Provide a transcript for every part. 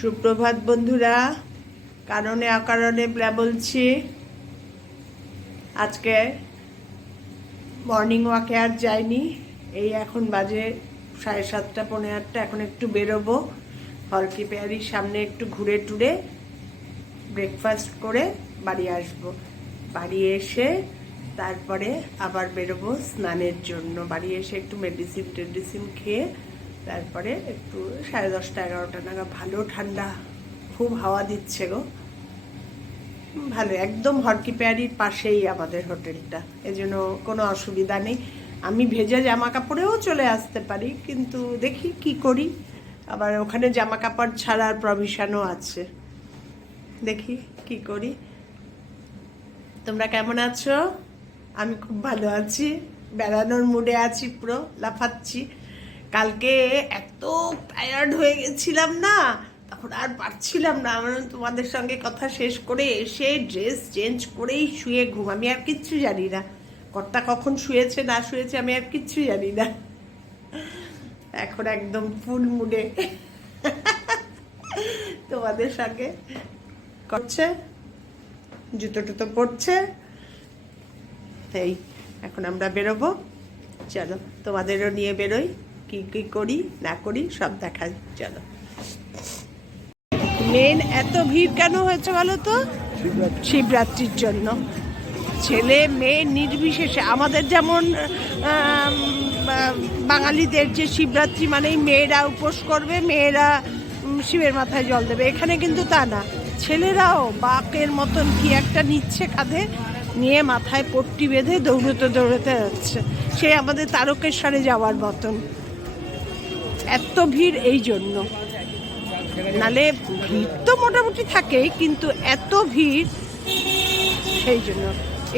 সুপ্রভাত বন্ধুরা, কারণে অকারণে বলছি। আজকে মর্নিং ওয়াকে আর যাইনি। এই এখন বাজে 7:30 পৌনে 8টা। এখন একটু বেরোবো, হলকি পেয়ারির সামনে একটু ঘুরে টুরে ব্রেকফাস্ট করে বাড়ি আসবো। বাড়ি এসে তারপরে আবার বেরোবো স্নানের জন্য। বাড়ি এসে একটু মেডিসিন খেয়ে তারপরে একটু 10:30 11টা নাগাদ। ভালো ঠান্ডা, খুব হাওয়া দিচ্ছে গো, ভালো। একদম হরকি পেয়ারির পাশেই আমাদের হোটেলটা, এজন্য কোনো অসুবিধা নেই। আমি ভেজা জামা কাপড়েও চলে আসতে পারি, কিন্তু দেখি কি করি। আবার ওখানে জামা কাপড় ছাড়ার প্রভিশনও আছে, দেখি কি করি। তোমরা কেমন আছো? আমি খুব ভালো আছি, বেড়ানোর মুডে আছি, পুরো লাফাচ্ছি। কালকে এত টায়ার্ড হয়ে গেছিলাম না, তখন আর পারছিলাম না। আমার তোমাদের সঙ্গে কথা শেষ করে এসে ড্রেস চেঞ্জ করেই শুয়ে ঘুম। আমি আর কিচ্ছু জানি না, কর্তা কখন শুয়েছে না শুয়েছে আমি আর কিচ্ছু জানি না। এখন একদম ফুল মুডে তোমাদের সঙ্গে করছে, জুতো টুতো পড়ছে। এই এখন আমরা বেরোবো, চলো তোমাদেরও নিয়ে বেরোই, কি কি করি না করি সব দেখা। চলো। মেন এত ভিড় কেন হয়েছে বলো তো? শিবরাত্রির জন্য। ছেলে মেয়ে নির্বিশেষে, আমাদের যেমন বাঙালিদের যে শিবরাত্রি মানেই মেয়েরা উপোস করবে, মেয়েরা শিবের মাথায় জল দেবে, এখানে কিন্তু তা না। ছেলেরাও বাকের মতন কি একটা নিচ্ছে কাঁধে, নিয়ে মাথায় পট্টি বেঁধে দৌড়তে দৌড়তে যাচ্ছে, সে আমাদের তারকেশ্বরে যাওয়ার মতন। এত ভিড় এই জন্য, নালে ভিড় তো মোটামুটি থাকেই, কিন্তু এত ভিড় সেই জন্য।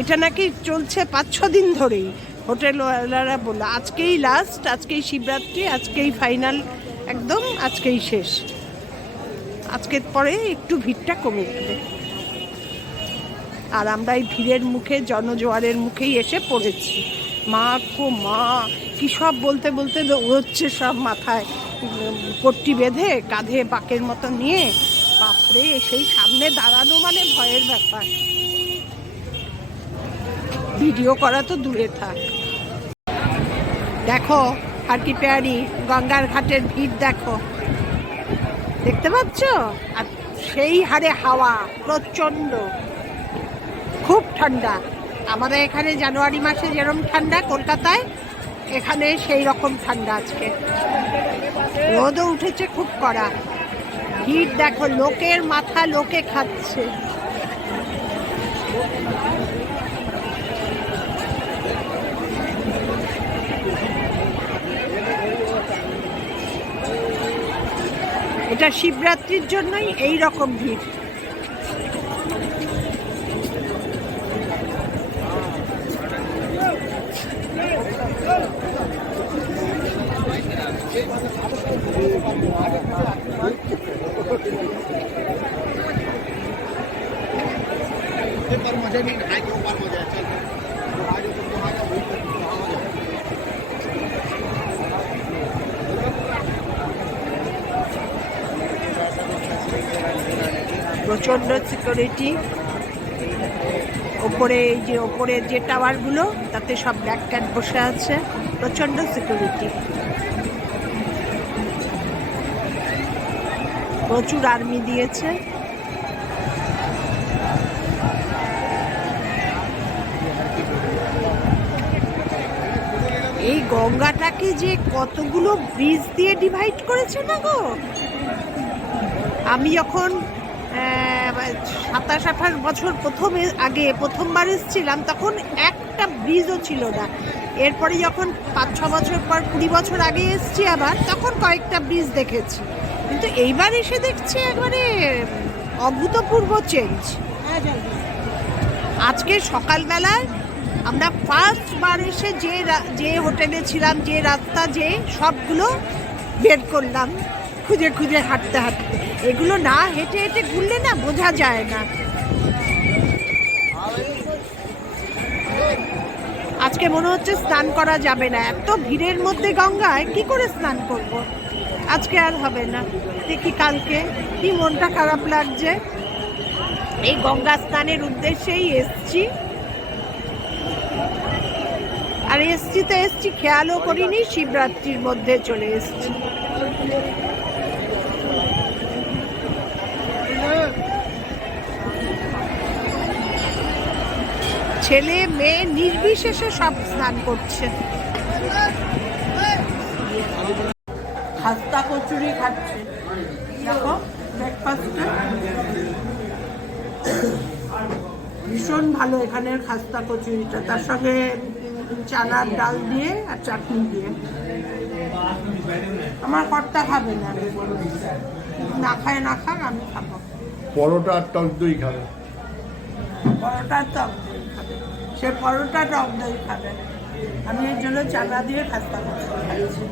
এটা নাকি চলছে 5-6 দিন ধরেই। হোটেলওয়ালারা বললো আজকেই লাস্ট, আজকেই শিবরাত্রি, আজকেই ফাইনাল, একদম আজকেই শেষ। আজকের পরে একটু ভিড়টা কমে যাবে। আর আমরা এই ভিড়ের মুখে, জনজোয়ারের মুখেই এসে পড়েছি। মা গো মা, কি সব বলতে বলতে দৌড়চ্ছে সব, মাথায় পট্টি বেঁধে কাঁধে বাকের মতো নিয়ে। বাপরে, সেই সামনে দাঁড়ানো মানে ভয়ের ব্যাপার, ভিডিও করা তো দূরে থাক। দেখো হরকি পেয়ারি গঙ্গার ঘাটের ভিড় দেখো, দেখতে পাচ্ছ? আর সেই হারে হাওয়া প্রচন্ড, খুব ঠান্ডা। আমাদের এখানে জানুয়ারি মাসে যেরকম ঠান্ডা কলকাতায়, এখানে সেই রকম ঠান্ডা আজকে। রোদও উঠেছে খুব কড়া। ভিড় দেখো, লোকের মাথা লোকে খাচ্ছে। এটা শিবরাত্রির জন্যই এই রকম ভিড়। প্রচন্ড সিকিউরিটি। ওপরে এই যে ওপরের যে টাওয়ারগুলো, তাতে সব ব্ল্যাক ক্যাট বসে আছে, প্রচন্ড সিকিউরিটি। প্রচুর আর্মি দিয়েছে। এই গঙ্গাটাকে যে কতগুলো ব্রিজ দিয়ে ডিভাইড করেছে না গো। আমি যখন 27-28 বছর প্রথমবার এসেছিলাম, তখন একটা ব্রিজও ছিল না। এরপরে যখন 5-6 বছর পর, 20 বছর আগে এসেছি আবার, তখন কয়েকটা ব্রিজ দেখেছি। কিন্তু এইবার এসে দেখছি একবারে অভূতপূর্ব চেঞ্জ। আজকে সকালবেলায় আমরা ফার্স্টবার এসে যে হোটেলে ছিলাম, যে রাস্তা, যে সবগুলো বের করলাম খুঁজে খুঁজে হাঁটতে হাঁটতে। এগুলো না হেঁটে হেঁটে ঘুরলে না বোঝা যায় না। আজকে মনে হচ্ছে স্নান করা যাবে না, এত ভিড়ের মধ্যে গঙ্গায় কি করে স্নান করব। আজকে আর হবে না। দেখি কালকে। কি মনটা খারাপ লাগছে। এই গঙ্গা স্নানের উদ্দেশ্যেই এসছি, আর এসছি তো এসছি, খেয়ালও করিনি শিবরাত্রির মধ্যে চলে এসছি। ছেলে মেয়ে নির্বিশেষে সব স্নান করছে। খাস্তা কচুরি খাচ্ছে, দেখো ব্রেকফাস্টে ভীষণ ভালো এখানের খাস্তা কচুরিটা, তার সঙ্গে চানার ডাল দিয়ে আর চাটনি দিয়ে। আমার কর্তা খাবে না, না খায় না খাক, আমি খাবো। পরোটা আর টক দই খাবে। পরোটা টক দই খাবে, সে পরোটা টক দই খাবে। আমি এর জন্য চানা দিয়ে খাস্তা কচুরি খাইছি।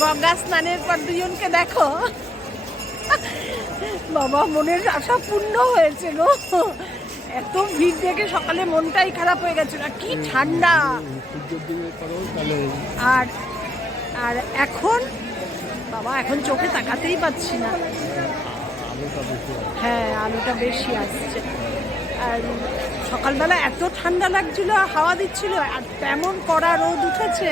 গঙ্গা স্নানের পর দুজনকে দেখো, বাবা মনের আশা পূর্ণ হয়েছে গো। এত ভিড় দেখে সকালে মনটাই খারাপ হয়ে গেছিল। কি ঠান্ডা। আর আর এখন বাবা এখন চোখে তাকাতেই পাচ্ছি না। হ্যাঁ, আলোটা বেশি আসছে। আর সকালবেলা এত ঠান্ডা লাগছিল, হাওয়া দিচ্ছিল, আর তেমন কড়া রোদ উঠেছে।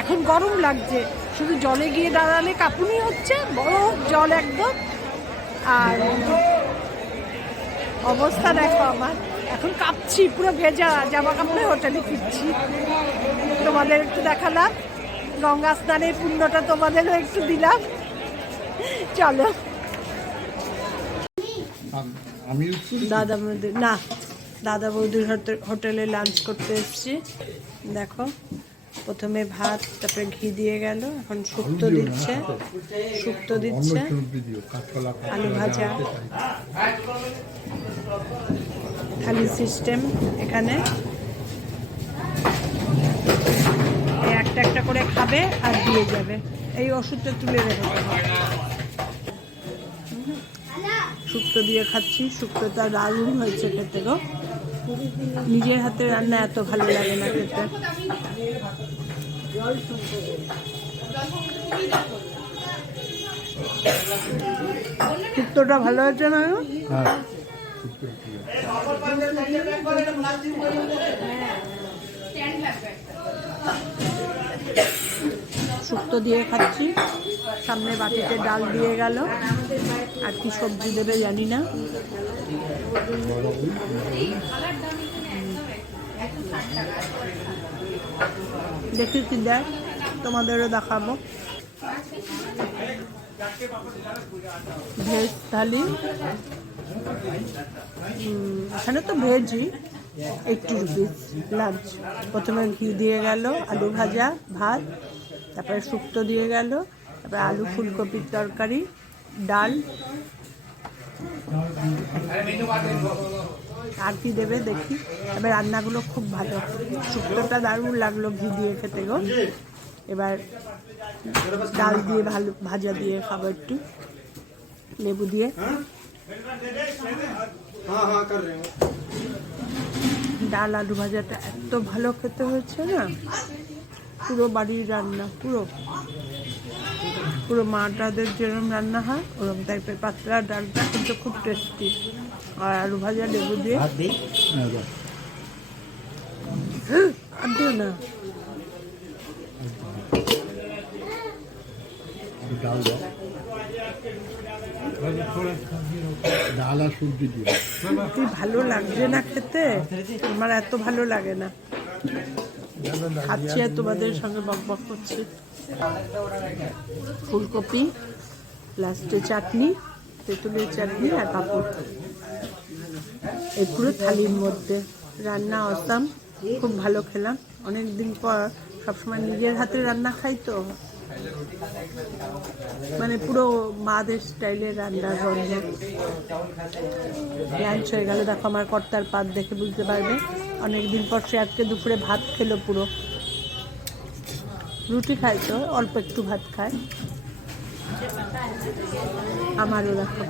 এখন গরম লাগছে, শুধু জলে গিয়ে দাঁড়ালে কাঁপুনি হচ্ছে, বরফ জল একদম। আর অবস্থা দেখো আমার, এখন কাঁপছি, পুরো ভেজা জামা কাপড়ে হোটেলে ফিরছি। তোমাদের একটু দেখালাম, গঙ্গা স্নানের পুণ্যটা তোমাদেরও একটু দিলাম। চলো। দাদা বৌদির না, দাদা বৌদির হোটেলে লাঞ্চ করতে এসেছি। দেখো প্রথমে ভাত, তারপরে ঘি দিয়ে গেল, এখন শুক্তো দিচ্ছে, শুক্তো দিচ্ছে, আলু ভাজা, থালি সিস্টেম। এখানে একটা একটা করে খাবে আর দিয়ে যাবে। এই ওষুধটা তুলে রেখে দেবে। শুক্তো দিয়ে খাচ্ছি, শুক্তোটা দারুণ হয়েছে খেতে গো। নিজের হাতে রান্না এত ভালো লাগে না খেতে। শুক্তোটা ভালো হয়েছে না? শুক্তো দিয়ে খাচ্ছি, সামনে বাটিতে ডাল দিয়ে গেল, আর কি সবজি দেবে জানি না। দেখি কি দেয়, তোমাদেরও দেখাবো। ভেজ থালি, এখানে তো ভেজই। 80 রুপিস লাঞ্চ। প্রথমে ঘি দিয়ে গেল, আলু ভাজা, ভাত, তারপরে শুক্তো দিয়ে গেল, তারপরে আলু ফুলকপির তরকারি, ডাল, আর কি দেবে দেখি। এবার রান্নাগুলো খুব ভালো, শুক্তোটা দারুণ লাগলো ঘি দিয়ে খেতে গো। এবার ডাল দিয়ে ভালো ভাজা দিয়ে খাবো, একটু লেবু দিয়ে। ডাল আলু ভাজাটা এত ভালো খেতে হয়েছে না, পুরো বাড়ির রান্না, পুরো পুরো মাটাদের যেরকম রান্না হয় ওরকম টাইপের। পাতলা ডালটা কিন্তু খুব টেস্টি, আর আলু ভাজা লেবু দিয়ে। আর দিও না, ভালো লাগছে না খেতে, আমার এত ভালো লাগে না। খাচ্ছি আর তোমাদের সঙ্গে বক বক করছি। ফুলকপি, লাস্টে চাটনি, তেঁতুলের চাটনি আর পাঁপড়, এই পুরো থালির মধ্যে। রান্না অসাম, খুব ভালো খেলাম। অনেক দিন পর সবসময় নিজের হাতে রান্না খাই তো, মানে পুরো মাদের স্টাইলের রান্নার গন্ধ। লাঞ্চ হয়ে গেল, দেখো আমার কর্তার পাত দেখে বুঝতে পারবে। অনেকদিন পর সে আজকে দুপুরে ভাত খেলো, পুরো রুটি খায় তো, অল্প একটু ভাত খায়। আমারও দেখো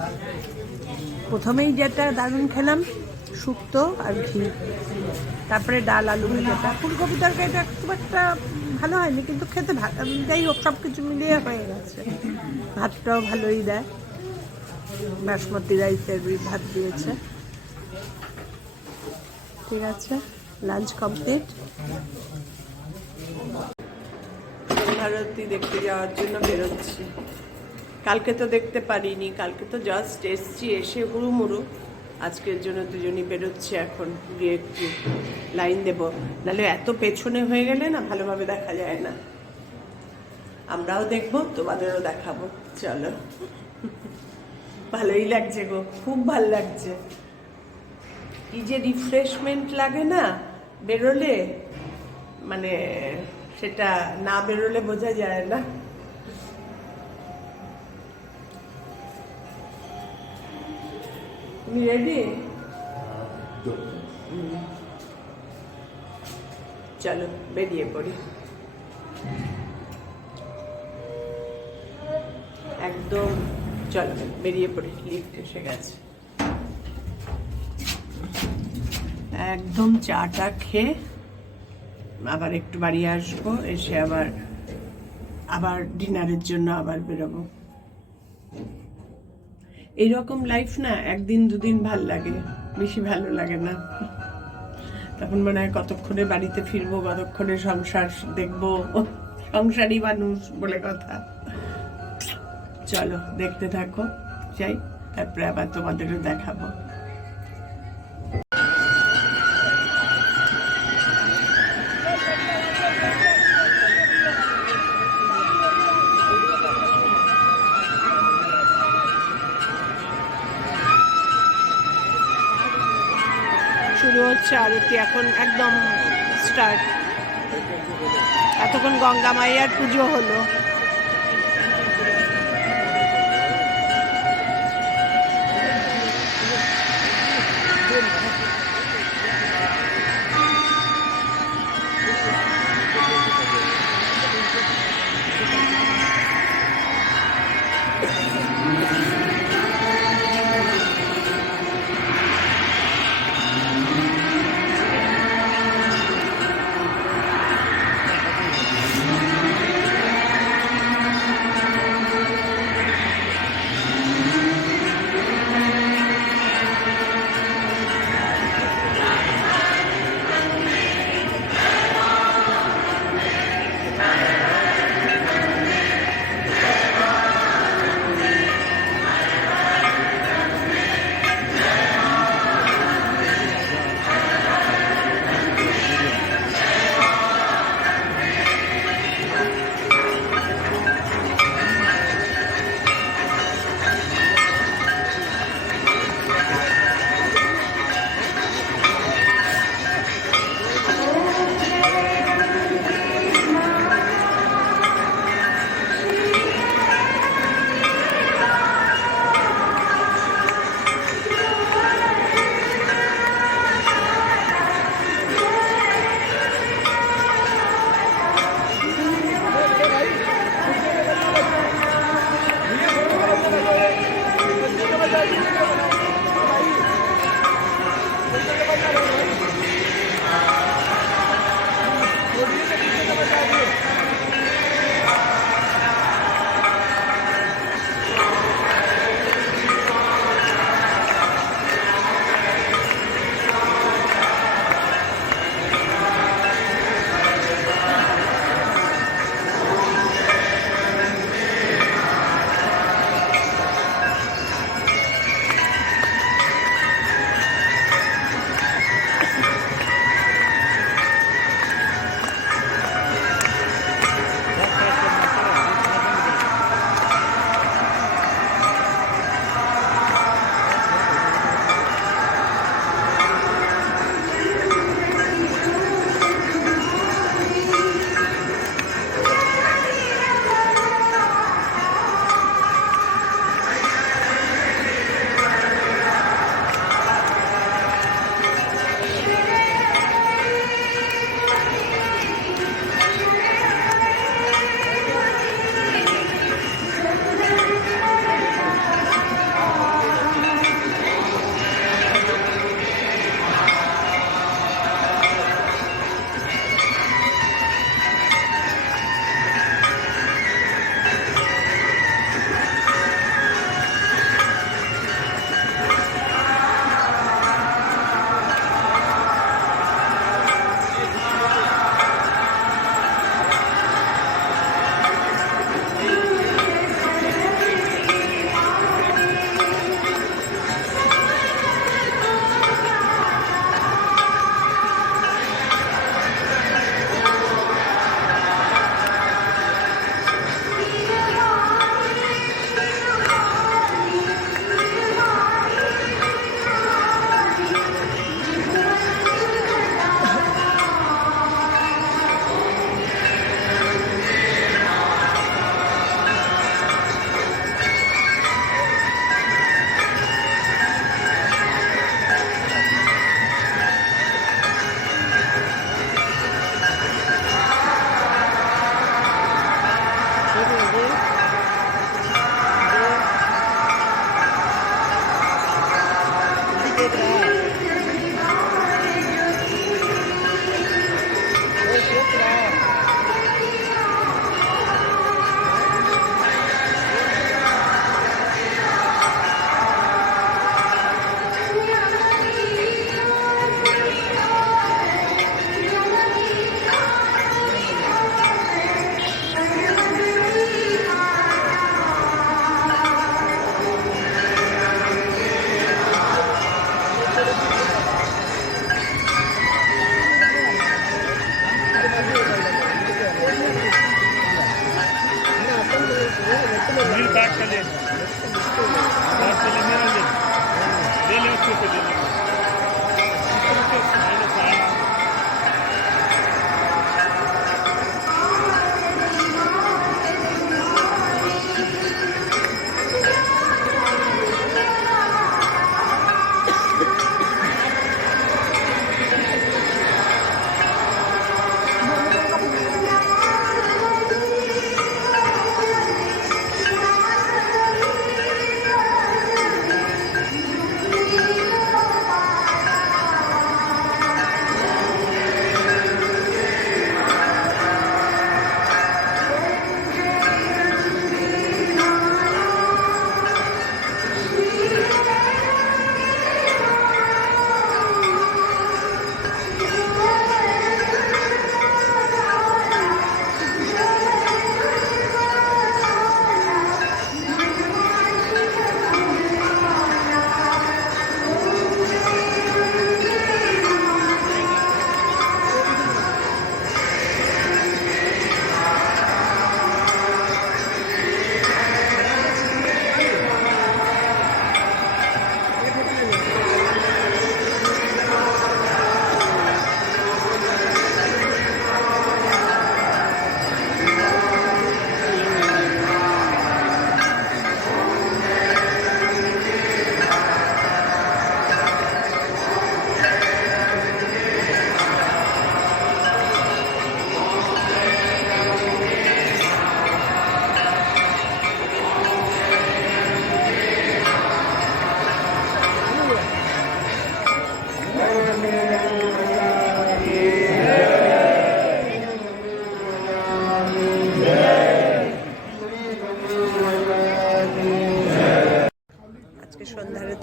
প্রথমেই যেটা দারুণ খেলাম, শুক্তো আর ঘি, তারপরে ডাল আলু ভাজাটা। ফুলকপি তরকারিটা খুব একটা ভালো হয়নি, কিন্তু খেতে যাই হোক সব কিছু মিলিয়ে হয়ে গেছে। ভাতটাও ভালোই দেয়, বাসমতি রাইসের ভাত দিয়েছে। ঠিক আছে, লাঞ্চ কমপ্লিট। ভারতী দেখতে যাওয়ার জন্য বেরোচ্ছি। কালকে তো দেখতে পারিনি, কালকে তো জাস্ট এসছি, এসে হুড়ুমুড়ু। আজকের জন্য দুজনই বেরোচ্ছে এখন, গিয়ে একটু লাইন দেব, নাহলে এত পেছনে হয়ে গেলে না ভালোভাবে দেখা যায় না। আমরাও দেখবো, তোমাদেরও দেখাবো। চলো, ভালোই লাগছে গো, খুব ভাল লাগছে। কি যে রিফ্রেশমেন্ট লাগে না বেরোলে, মানে সেটা না বেরোলে বোঝা যায় না। তুমি রেডি? চলো বেরিয়ে পড়ি। একদম চলো বেরিয়ে পড়ি, লিফট এসে গেছে। একদম চাটা খেয়ে আবার একটু বাড়ি আসবো, এসে আবার ডিনারের জন্য আবার বেরোবো। এইরকম লাইফ না একদিন দুদিন ভাল লাগে, বেশি ভালো লাগে না। তখন মনে হয় কতক্ষণে বাড়িতে ফিরবো, কতক্ষণে সংসার দেখবো, সংসারী মানুষ বলে কথা। চলো দেখতে থাকো, যাই, তারপরে আবার তোমাদেরও দেখাবো। শুরু হচ্ছে আরতি, এখন একদম স্টার্ট। এতক্ষণ গঙ্গা মাইয়ার পুজো হলো।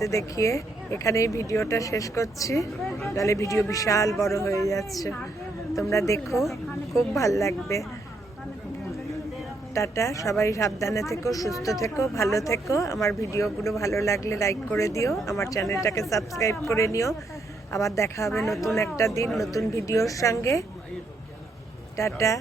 খেতে দেখিয়ে এখানেই ভিডিওটা শেষ করছি, তাহলে ভিডিও বিশাল বড় হয়ে যাচ্ছে। তোমরা দেখো, খুব ভাল লাগবে। টাটা, সবাই সাবধানে থেকো, সুস্থ থেকো, ভালো থেকো। আমার ভিডিওগুলো ভালো লাগলে লাইক করে দিও, আমার চ্যানেলটাকে সাবস্ক্রাইব করে নিও। আবার দেখা হবে নতুন একটা দিন নতুন ভিডিওর সঙ্গে। টাটা।